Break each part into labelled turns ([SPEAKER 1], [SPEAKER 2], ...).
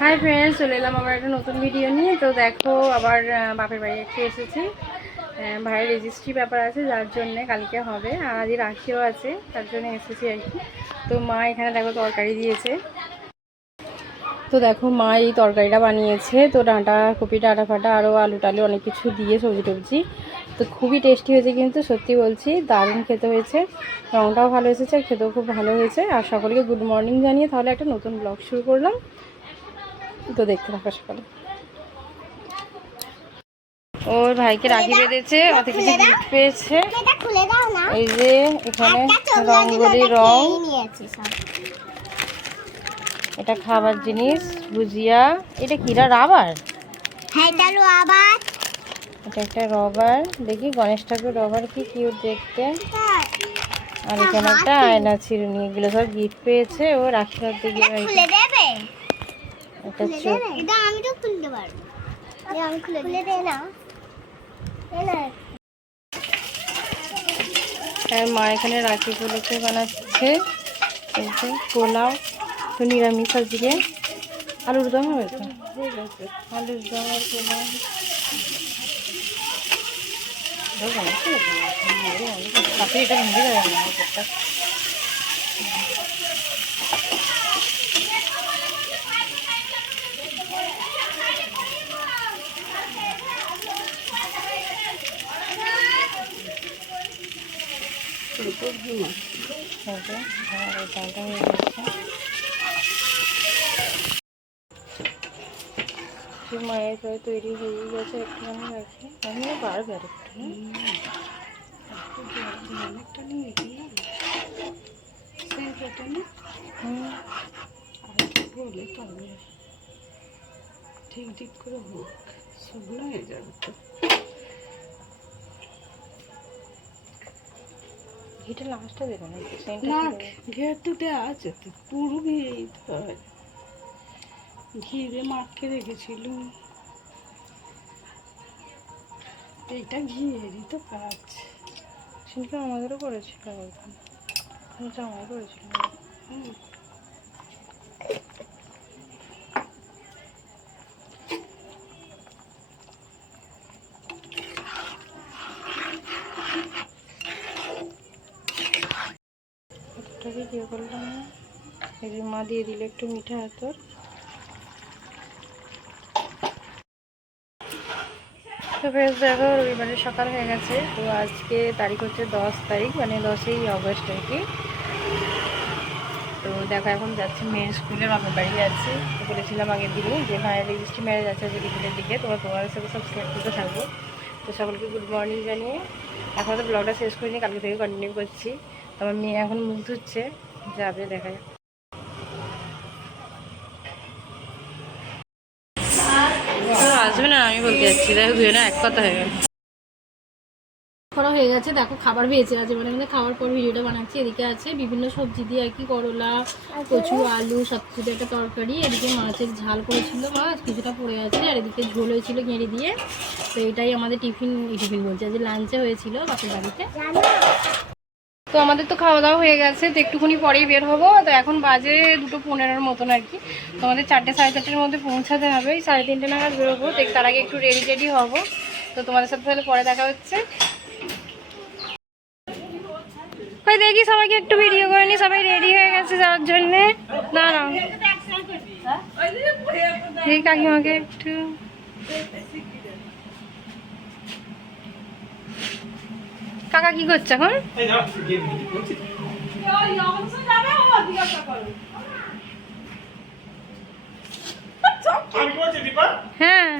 [SPEAKER 1] Hi friends চলে এলাম আবার একটা নতুন ভিডিও নিয়ে। তো দেখো, আবার বাপের বাড়ি একটু এসেছি। ভাইয়ের রেজিস্ট্রি ব্যাপার আছে, যার জন্যে কালকে হবে। আর আজই রাখিও আছে, তার জন্য এসেছি আর কি। তো মা এখানে দেখো তরকারি দিয়েছে। তো দেখো, মা এই তরকারিটা বানিয়েছে। তো ডাঁটা কপি, ডাঁটা ফাটা আরও আলু টালু অনেক কিছু দিয়ে সবজি টবজি। তো খুবই টেস্টি হয়েছে কিন্তু, সত্যি বলছি, দারুণ খেতে হয়েছে। রঙটাও ভালো এসেছে, আর খেতেও খুব ভালো হয়েছে। আর সকলকে গুড মর্নিং জানিয়ে তাহলে একটা নতুন ব্লগ শুরু করলাম। তো দেখতে থাকো সকালে। ওর ভাইকে রাখি বেঁধেছে অত কিছু গিফট পেয়েছে।
[SPEAKER 2] এটা খুলে দাও না।
[SPEAKER 1] এই যে এখানে রঙ্গলি রং। এটা খাবার জিনিস ভুজিয়া। এটা কিরা রাবার?
[SPEAKER 2] হ্যাঁ
[SPEAKER 1] এটা একটা রবার। দেখি গণেশ ঠাকুর রবার কি কিউট দেখতে। আর এখানে একটা আয়না চিরুনি এগুলো সব গিফট পেয়েছে। ও রাখি করতে গিয়ে
[SPEAKER 2] এটা
[SPEAKER 1] চোখ
[SPEAKER 2] এটা আমি তো খুলতে পারব। আমি খুলে খুলে দে না।
[SPEAKER 1] আর মা এখানে রাখি গুলোকে বানাচ্ছে পোলাও তো নিরামিষ আজকে। আলুর দম হবে তো? আলুর দম আর পোলাও। এটা ভেঙে যাবে না এটা এই যে, আর এই ডালটা হয়ে গেছে তো মায়ের প্রায় তৈরি হয়ে গেছে একটুখানি রাখি আমি না পারবে আর একটু
[SPEAKER 3] অনেকটা নিয়ে
[SPEAKER 1] হুম।
[SPEAKER 3] ঠিক ঠিক করে হোক শুকনো হয়ে যাবে তো
[SPEAKER 1] ঘিটা লাস্টে দেবে না
[SPEAKER 3] না ঘের দেওয়া আছে তো পুরো ঘিয়ে দিতে হবে ঘিরে মাখকে রেখেছিলুম। এইটা ঘিয়েরই তো কাজ।
[SPEAKER 1] সেটা আমাদেরও করেছিল ওইখানে। আমি জামাই করেছিল।
[SPEAKER 3] হুম।
[SPEAKER 1] এটাকে দিয়ে করলাম না। মা দিয়ে দিলে একটু মিঠা বেশ দেখো রবিবারের সকাল হয়ে গেছে। তো আজকে তারিখ হচ্ছে দশ তারিখ মানে দশই অগস্ট আর কি। তো দেখো, এখন যাচ্ছি মেয়ের স্কুলে বাপের বাড়ি যাচ্ছি। তো বলেছিলাম আগের দিনে যে ভাইয়ের রেজিস্ট্রি ম্যারেজ আছে আজকে বিকেলের দিকে। তোমার তোমার সাথে সব শেয়ার করতে থাকব। তো সকলকে গুড মর্নিং জানিয়ে এখন তো ব্লগটা শেষ করিনি, কালকে থেকে কন্টিনিউ করছি। আমার মেয়ে এখন মুখ ধুচ্ছে যাবে দেখা যাক। আসবে না আমি বলতে যাচ্ছি দেখো না এক কথা হয়ে গেল করা হয়ে গেছে দেখো খাবার ভেজে আছে মানে মানে খাওয়ার পর ভিডিওটা বানাচ্ছি এদিকে আছে বিভিন্ন সবজি দিয়ে আর কি করলা কচু আলু সব কিছু একটা তরকারি এদিকে মাছের ঝাল করেছিল মাছ কিছুটা পড়ে আছে আর এদিকে ঝোল হয়েছিল গেঁড়ে দিয়ে তো এটাই আমাদের টিফিন টিফিন বলছে যে লাঞ্চে হয়েছিল বাপের বাড়িতে তো আমাদের তো খাওয়া দাওয়া হয়ে গেছে তো একটুখানি পরেই বের হব। তো এখন বাজে দুটো পনেরোর মতন আর কি। তো আমাদের চারটে সাড়ে চারটের মধ্যে পৌঁছাতে হবে। সাড়ে তিনটে নাগাদ বেরোবো। তো তার আগে একটু রেডি রেডি হব। তো তোমাদের সাথে তাহলে পরে দেখা হচ্ছে। ওই দেখি সবাইকে একটু ভিডিও করে নি। সবাই রেডি হয়ে গেছে যাওয়ার জন্যে। দাঁড়াও। দেখি কাকিমাকে একটু কাকা কি করছে এখন?
[SPEAKER 4] আমি বলছি দীপা
[SPEAKER 1] হ্যাঁ।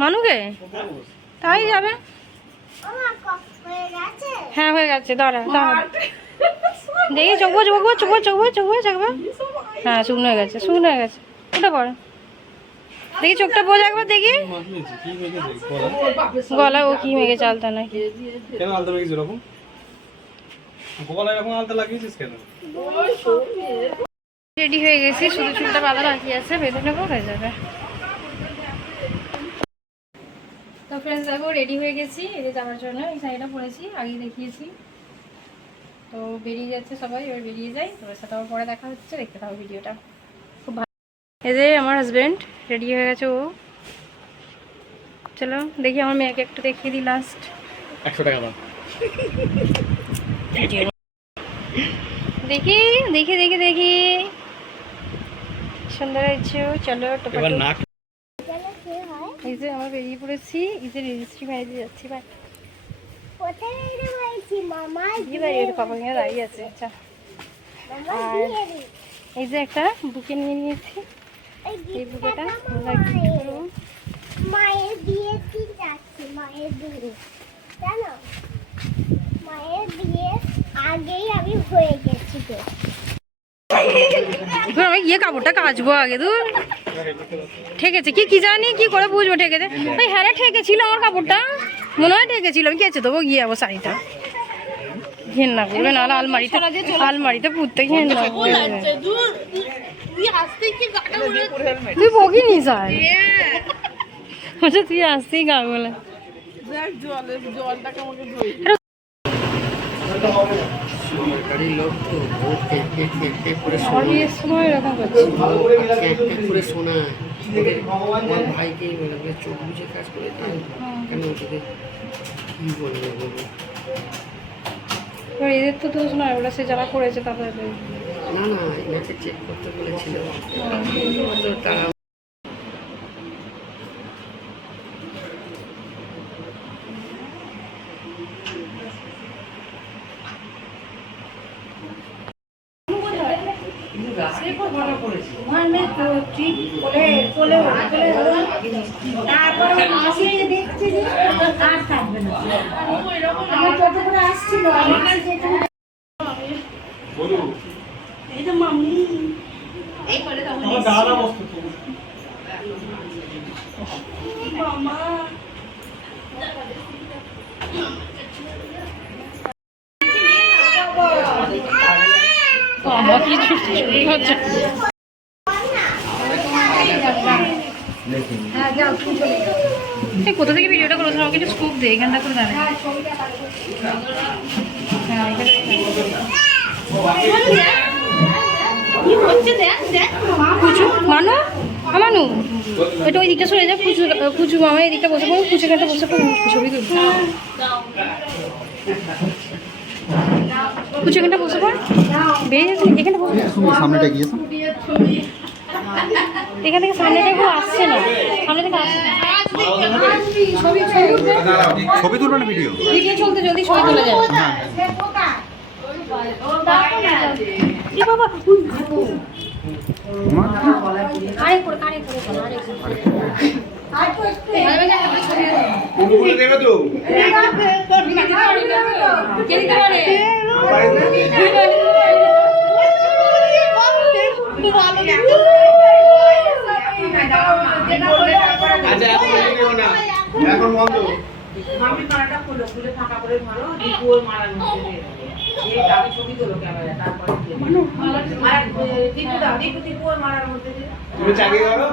[SPEAKER 1] মানুকে তাই যাবে।
[SPEAKER 2] আমার কপ হয়ে গেছে
[SPEAKER 1] হ্যাঁ হয়ে গেছে দাঁড়া দাঁড়া। দেখি চোখবো চোখবো চোখবো চোখবো চোখবো চোখবো হ্যাঁ শুকনো হয়ে গেছে শুকনো হয়ে গেছে। উঠে পড় দেখি চোখটা বোঝা একবার দেখি। গলা ও কি মেঘে চালতা নাকি?
[SPEAKER 5] কেন আলতা লাগিয়েছিস এরকম? গলায় এরকম আলতা লাগিয়েছিস কেন?
[SPEAKER 1] রেডি হয়ে গেছি শুধু চুলটা বাঁধা বাকি আছে বেঁধে নেব হয়ে যাবে। তো ফ্রেন্ডস দেখো রেডি হয়ে গেছি এদের যাওয়ার জন্য এই শাড়িটা পরেছি আগে দেখিয়েছি। তো বেরিয়ে যাচ্ছে সবাই এবার বেরিয়ে যাই তোর সাথে আবার পরে দেখা হচ্ছে দেখতে থাকো ভিডিওটা। যে আমার হাজব্যান্ড রেডি হয়ে গেছে ও। চলো দেখি আমার মেয়েকে একটু দেখিয়ে দিই লাস্ট
[SPEAKER 5] একশো টাকা দাম
[SPEAKER 1] দেখি দেখি দেখি দেখি। সুন্দর হয়েছে চলো
[SPEAKER 5] এবার
[SPEAKER 1] টোপাটো
[SPEAKER 5] নাক
[SPEAKER 2] চলো কি হয়
[SPEAKER 1] এই যে আমরা বেরিয়ে পড়েছি এই যে রেজিস্ট্রি ম্যারেজে যাচ্ছি ভাই। দাঁড়িয়ে আছে আচ্ছা। আর- এই যে একটা বুকে নিয়ে নিয়েছি।
[SPEAKER 2] এই
[SPEAKER 1] বুকেটা আমরা গিফট করব
[SPEAKER 2] মায়ের। বিয়েতে যাচ্ছি মায়ের বিয়ে। জানো? মায়ের বিয়ে আগেই আমি হয়ে গেছি তো
[SPEAKER 1] আমি গিয়ে কাপড়টা কাচবো আগে দূর ঠেকেছে। কি কি জানি কি করে বুঝব ঠেকেছে। ওই হ্যাঁ রে, ঠেকেছিল আমার কাপড়টা। মনে হয় ঠেকেছিল। আমি কেচে দেবো গিয়ে যাব শাড়িটা। ঘেন্না করবে আলমারিতে আলমারিতে ঘেন্না করবে। তুই বকিনি স্যার বলছে তুই আসতেই গা বলে।
[SPEAKER 6] শোনা। ভাইকে চোখ বুঝে কাজ করে কেন কি বলব?
[SPEAKER 1] এদের তো দোষ নয় ওরা সে যারা করেছে তাদের
[SPEAKER 6] না না এনাকে চেক করতে বলেছিল তারা
[SPEAKER 4] আমার দাদা বস্তু
[SPEAKER 1] আমার কিছু হচ্ছে এই কোথা থেকে ভিডিওটা করেছ আমাকে একটু স্কুপ দে এখানটা করে দাঁড়ায় হ্যাঁ পুচু মানু? আমানু ওইটা ওই দিকটা সরে যা পুচু মামা বসে পড়ো পুচু এখানটা বসে পড়ো ছবি তুলবো পুচু এখানটা বসে পড়। বেরিয়ে যাচ্ছে এখানটা বসে
[SPEAKER 5] সামনেটা গিয়েছে
[SPEAKER 1] এখান থেকে সামনে থেকে আসছে না। সামনে থেকে আসছে না। ছবি ছবি উঠবে
[SPEAKER 5] তুলবেন ভিডিও
[SPEAKER 1] ভিডিও চলতে জলদি ছবি তোলা যাবে এ বাবা আরে করে কারে করে আরে করে।
[SPEAKER 5] দেবে তো।
[SPEAKER 1] কে দিতে পারে
[SPEAKER 5] আচ্ছা এখন বন্ধ।
[SPEAKER 3] আমি পাড়াটা খুলো খুলে ফাঁকা করে মারো দীপু ওর মারার মধ্যে দিয়ে আমি ছবি তোলো ক্যামেরা তারপরে দিয়ে দীপু দাও দীপু দীপু ওর মারার মধ্যে দিয়ে
[SPEAKER 5] তুমি চালিয়ে দাও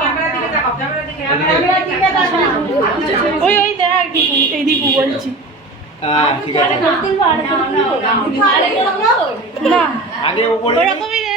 [SPEAKER 3] ক্যামেরা দিকে তাকাও ক্যামেরা দিকে ক্যামেরা দিকে তাকাও
[SPEAKER 1] ওই ওই দেখ এই দিকু বলছি
[SPEAKER 5] হ্যাঁ ঠিক আছে
[SPEAKER 1] না
[SPEAKER 5] আগে ও করে
[SPEAKER 1] ওরকমই রে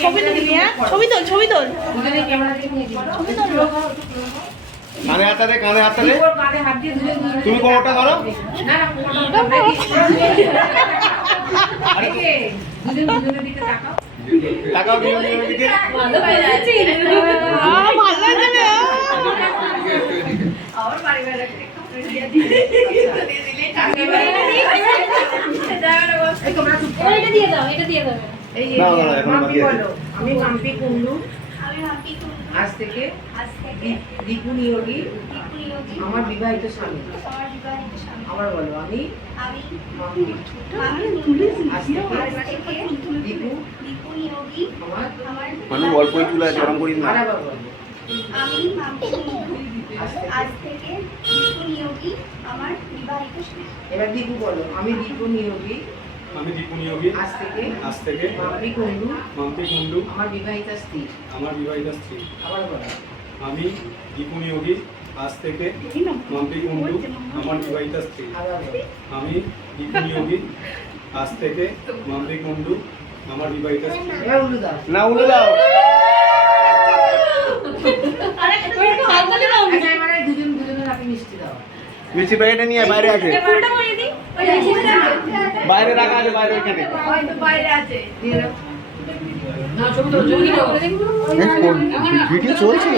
[SPEAKER 7] ছবি তুলি হ্যাঁ ছবি তোল ছবি তোল
[SPEAKER 5] দে দে
[SPEAKER 3] হাত দুজনে দুজনে
[SPEAKER 5] তুমি কোমরটা ধরো
[SPEAKER 3] দুজনের দিকে
[SPEAKER 7] ভালো লাগছে
[SPEAKER 3] আমি মাম্পি কুন্ডু। আজ থেকে দী- দীপু নিয়োগী আমার বিবাহিত স্বামী। আবার বলো আমি আমার
[SPEAKER 8] আছে গরম না।
[SPEAKER 3] বলো।
[SPEAKER 9] আমি মাম্পি আজ থেকে দীপু নিয়োগী আমার বিবাহিত
[SPEAKER 3] এবার দীপু বলো আমি দীপু নিয়োগী।
[SPEAKER 5] আমি দীপু নিয়োগী।
[SPEAKER 3] আজ থেকে
[SPEAKER 5] আজ থেকে
[SPEAKER 3] মাম্পি কুন্ডু
[SPEAKER 5] মাম্পি কুন্ডু
[SPEAKER 3] আমার বিবাহিত স্ত্রী।
[SPEAKER 5] আমার বিবাহিত স্ত্রী।
[SPEAKER 3] আবার বলো।
[SPEAKER 5] আমি দীপু নিয়োগী। আজ থেকে মাম্পি কুন্ডু আমার বিবাহিত স্ত্রী।
[SPEAKER 3] আবার
[SPEAKER 5] আমি দীপু নিয়োগী। আজ থেকে মাম্পি কুন্ডু আমার বিবাহিত স্ত্রী।
[SPEAKER 3] উল্লু
[SPEAKER 8] না উঠে দাও
[SPEAKER 3] আচ্ছা এবারে দুজন দুজনের আপনি মিষ্টি দাও।
[SPEAKER 8] প্যাকেটে নিয়ে বাইরে আছে। বাইরে রাখা আছে বাইরে ওইখানে। ভিডিও চলছে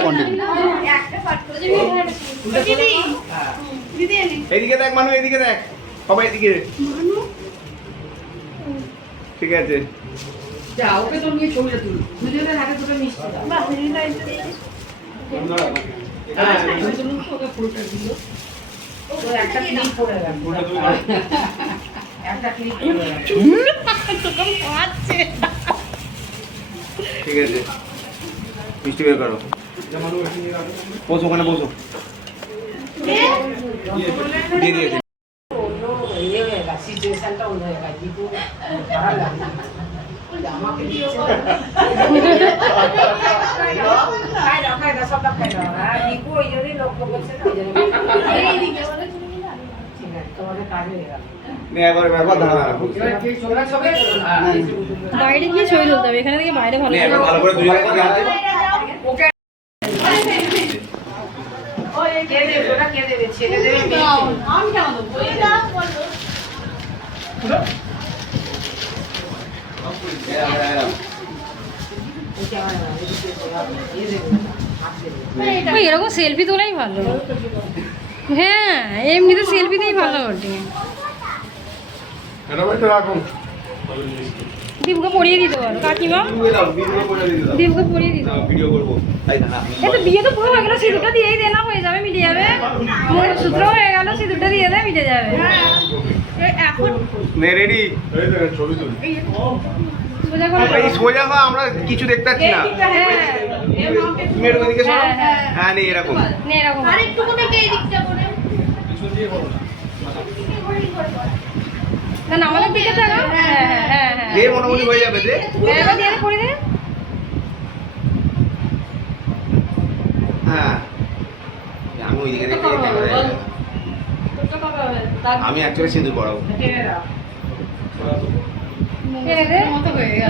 [SPEAKER 8] এদিকে দেখ মানু এদিকে দেখ। সবাই এদিকে। ঠিক আছে।
[SPEAKER 3] যা ওকে তো নিয়ে ছবিটা তুল। দুজনের হাতে দুটো মিষ্টি দাও।
[SPEAKER 8] ঠিক আছে। মিষ্টি বের করো। বসো ওখানে বসো। দিয়ে দিয়েছে।
[SPEAKER 3] সিচুয়েশনটা অন্য খারাপ লাগছে। আমাকে
[SPEAKER 1] বাইরে গিয়ে ছবি তুলতে হবে এখানে থেকে বাইরে ভালো
[SPEAKER 8] ভালো করে দুজনে করে হাতে
[SPEAKER 3] ওকে কে দেবে ওটা কে দেবে ছেলে দেবে মেয়ে দেবে? ওকে আমার না, এদিকে করে হবে। এ দেবে না, হাত দেবে।
[SPEAKER 1] ওই এরকম সেলফি তোলাই ভালো। হ্যাঁ এমনিতে সেলফিতেই ভালো ওঠে দীপকে পরিয়ে দিতে পারো। কাকিমা? দীপকে পরিয়ে দিতে
[SPEAKER 8] ভিডিও করব তাই না
[SPEAKER 1] এই তো বিয়ে তো পুরো হয়ে গেল সিঁদুরটা দিয়েই দে না হয়ে যাবে মিটে যাবে। সূত্র হয়ে গেল সিঁদুরটা দিয়ে দে মিটে যাবে।
[SPEAKER 8] নে রেডি
[SPEAKER 1] সোজা করে
[SPEAKER 8] এই সোজা হওয়া আমরা কিছু দেখতে পাচ্ছি না।
[SPEAKER 1] হ্যাঁ।
[SPEAKER 8] তুমি সরো
[SPEAKER 1] হ্যাঁ,
[SPEAKER 8] নে এরকম
[SPEAKER 1] নে এরকম না না আমাদের দিকে থাকো হ্যাঁ হ্যাঁ হ্যাঁ হ্যাঁ
[SPEAKER 8] দে মোটামুটি হয়ে যাবে দে
[SPEAKER 1] হ্যাঁ, এবার দিয়ে দে দে
[SPEAKER 8] হ্যাঁ আমি ওইদিকে দেখতে ক্যামেরা আমি অ্যাকচুয়ালি সিঁদুর পড়াবো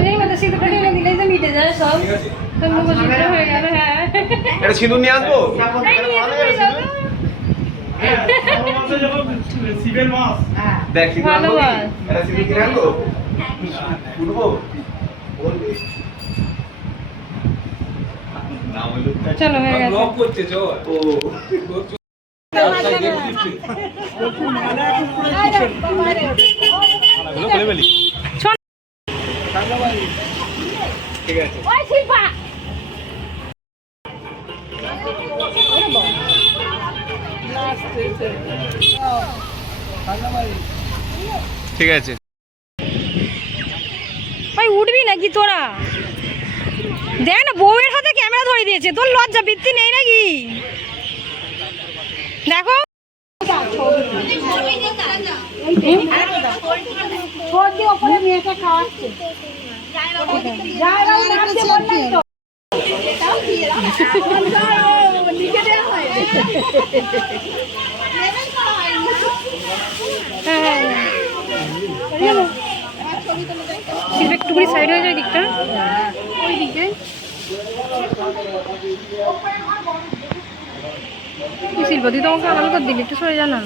[SPEAKER 1] এই মতো সিঁদুরটা টেনে দিলেই তো মিটে যায় সব। মুখ সিঁদুর হয়ে হ্যাঁ।
[SPEAKER 8] এটা সিঁদুর নিয়ে আসব। দেখ সিঁদুর। এটা সিঁদুর কিনে আনব? উঠবো?
[SPEAKER 1] চলো হয়ে গেছে।
[SPEAKER 5] করছে চল।
[SPEAKER 8] ও। ঠিক আছে। ঠিক আছে।
[SPEAKER 1] ভাই উঠবি নাকি তোরা? দেখ না বউয়ের হাতে ক্যামেরা ধরে দিয়েছে তোর লজ্জা বৃত্তি নেই নাকি? দেখো। হ্যাঁ হ্যাঁ শিল্প একটু করে সাইড হয়ে যায় দিকটা। ওই দিকে এই শিল্প, তুই তো আমাকে দিলি, একটু সরে জানা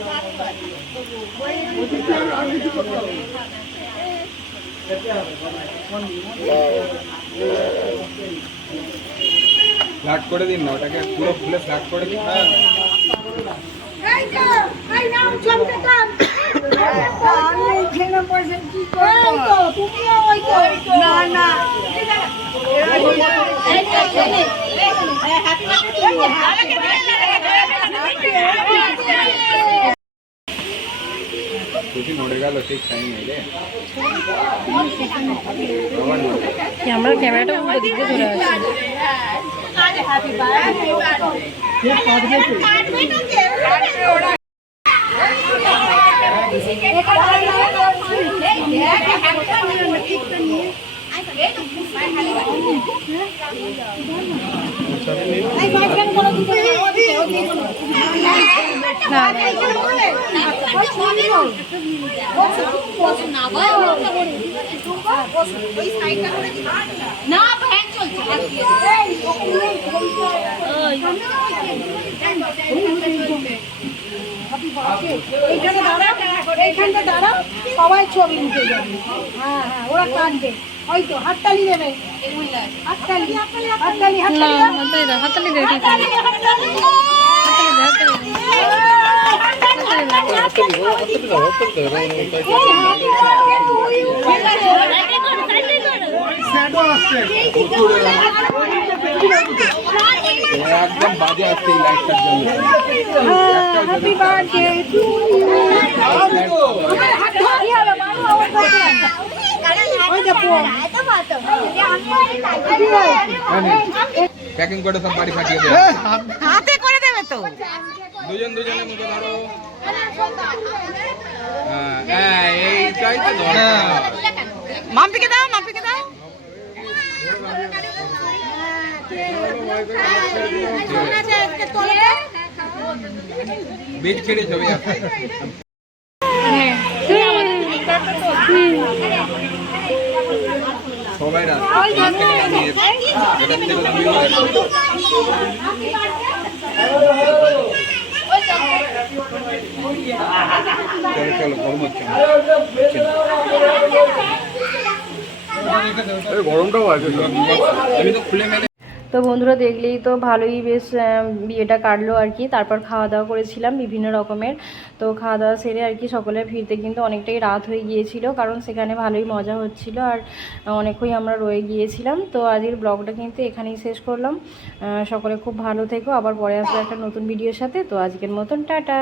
[SPEAKER 2] হ্যাঁ
[SPEAKER 5] ফ্ল্যাট করে দিন না ওটাকে পুরো ফুলে ফ্ল্যাট করে দিন হ্যাঁ খুশি নড়ে গেল ঠিক টাইম এলে আবার নড়ে গেল।
[SPEAKER 1] আমরা ক্যামেরাটা উল্টো দিক
[SPEAKER 7] দাঁড়াও এইখানটা দাঁড়াও সবাই ছবি উঠে যাবে। হ্যাঁ হ্যাঁ ওরা কাঁদবে। ওই তো হাততালি দেবে। হাততালি হাততালি হাততালি। হাততালি
[SPEAKER 5] একদম বাজে আসছে এই লাইটটার জন্য
[SPEAKER 7] হ্যাপি বার্থডে টু
[SPEAKER 5] প্যাকিং করে সব বাড়ি পাঠিয়ে দেবে।
[SPEAKER 7] হাতে করে দেবে তো।
[SPEAKER 5] দুজন দুজনে মুখে ধরো। হ্যাঁ, হ্যাঁ এইটাই তো দরকার
[SPEAKER 7] মাম্পিকে দাও মাম্পিকে দাও।
[SPEAKER 5] বেড ছেড়ে ছবি আসছে সবাই গরমটাও আছে। আমি তো খুলে মেলে
[SPEAKER 1] তো বন্ধুরা দেখলেই তো ভালোই বেশ বিয়েটা কাটলো আর কি। তারপর খাওয়া দাওয়া করেছিলাম বিভিন্ন রকমের। তো খাওয়া দাওয়া সেরে আর কি সকলে ফিরতে কিন্তু অনেকটাই রাত হয়ে গিয়েছিল, কারণ সেখানে ভালোই মজা হচ্ছিল আর অনেকই আমরা রয়ে গিয়েছিলাম। তো আজকের ব্লগটা কিন্তু এখানেই শেষ করলাম। সকলে খুব ভালো থেকো। আবার পরে আসবে একটা নতুন ভিডিওর সাথে। তো আজকের মতন টাটা।